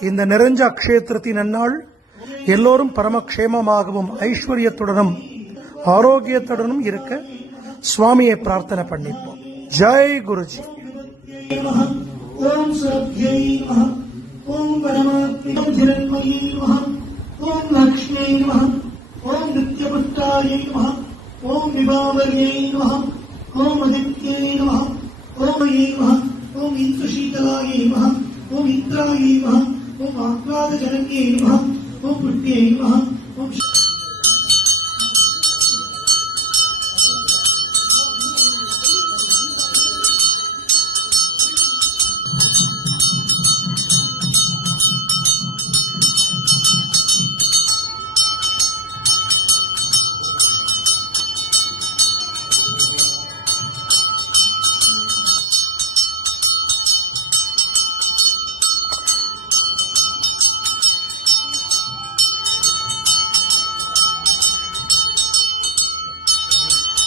இந்த நிறைஞ்ச அக்ஷயத்திரத்தின் அந்நாள் எல்லோரும் பரமக்ஷேமமாகவும் ஐஸ்வர்யத்துடனும் ஆரோக்கியத்துடனும் இருக்க சுவாமியை பிரார்த்தனை பண்ணிப்போம். ஜெய் குருஜி. ஓம் சத்யை ஓம் பரமாத்மே திரண்மயி ஓம் லக்ஷ்மி ஓம் நித்யபுட்டாயை ஓம் விபாவரியை ஓம் அதித்யை ஓம் ஓம் இந்திரசீதலாயை ஓம் இந்திராயை ॐ मयै नमः ॐ इन्द्रशीतलायै नमः ॐ इन्द्रायै नमः ॐ